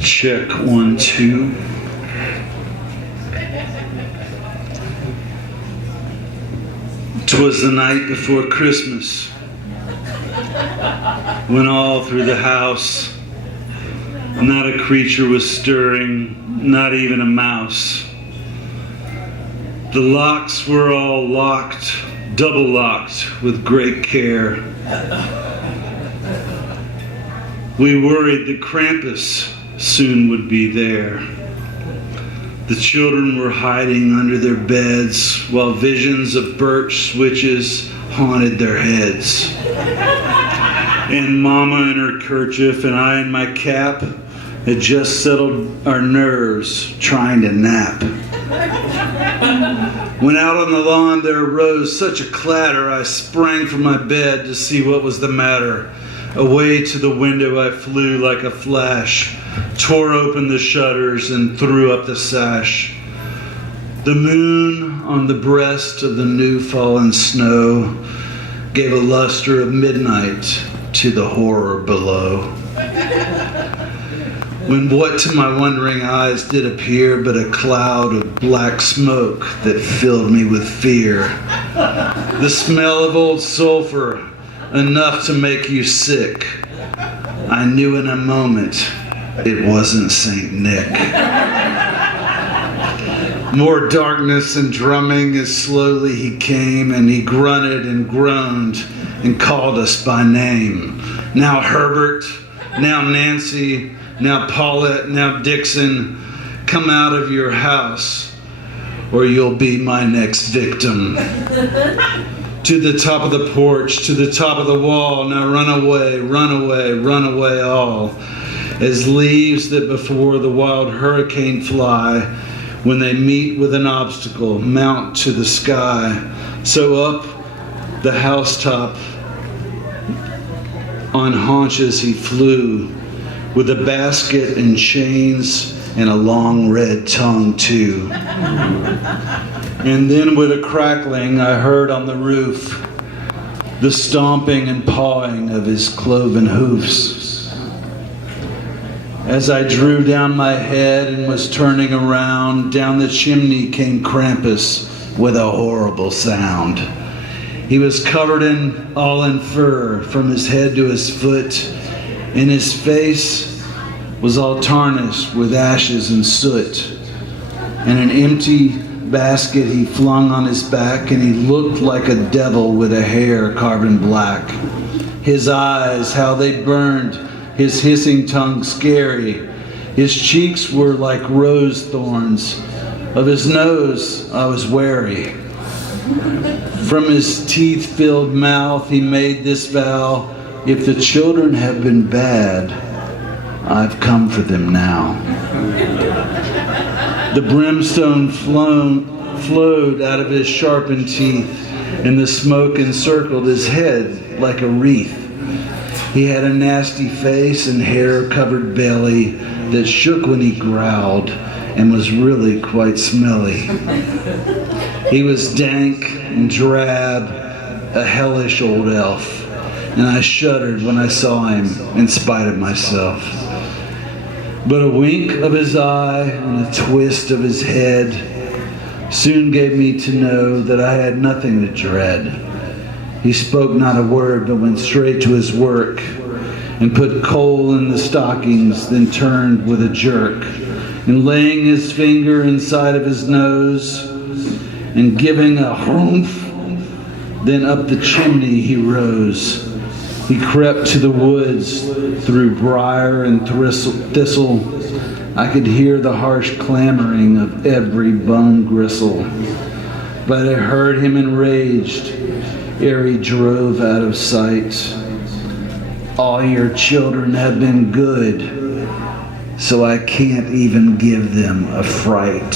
Check 1, 2. Twas the night before Christmas, when all through the house not a creature was stirring, not even a mouse. The locks were all locked, double locked with great care. We worried that Krampus soon would be there. The children were hiding under their beds while visions of birch switches haunted their heads. And Mama in her kerchief and I in my cap had just settled our nerves trying to nap. When out on the lawn there arose such a clatter, I sprang from my bed to see what was the matter. Away to the window I flew like a flash, tore open the shutters and threw up the sash. The moon on the breast of the new fallen snow gave a luster of midnight to the horror below. When what to my wondering eyes did appear but a cloud of black smoke that filled me with fear. The smell of old sulfur, enough to make you sick. I knew in a moment it wasn't Saint Nick. More darkness and drumming as slowly he came, and he grunted and groaned and called us by name. Now Herbert, now Nancy, now Paulette, now Dixon, come out of your house or you'll be my next victim. To the top of the porch, to the top of the wall, now run away, run away, run away all. As leaves that before the wild hurricane fly, when they meet with an obstacle, mount to the sky. So up the housetop on haunches he flew, with a basket and chains and a long red tongue too. And then with a crackling I heard on the roof the stomping and pawing of his cloven hoofs. As I drew down my head and was turning around, down the chimney came Krampus with a horrible sound. He was covered all in fur from his head to his foot, and his face was all tarnished with ashes and soot. And an empty basket he flung on his back, and he looked like a devil with a hair carved in black. His eyes, how they burned, his hissing tongue scary. His cheeks were like rose thorns. Of his nose I was wary. From his teeth-filled mouth he made this vow: if the children have been bad, I've come for them now. The brimstone flowed out of his sharpened teeth, and the smoke encircled his head like a wreath. He had a nasty face and hair-covered belly that shook when he growled and was really quite smelly. He was dank and drab, a hellish old elf, and I shuddered when I saw him in spite of myself. But a wink of his eye and a twist of his head soon gave me to know that I had nothing to dread. He spoke not a word, but went straight to his work and put coal in the stockings, then turned with a jerk, and laying his finger inside of his nose and giving a humph, then up the chimney he rose. He crept to the woods through briar and thistle. I could hear the harsh clamoring of every bone gristle, but I heard him enraged ere he drove out of sight. All your children have been good, so I can't even give them a fright.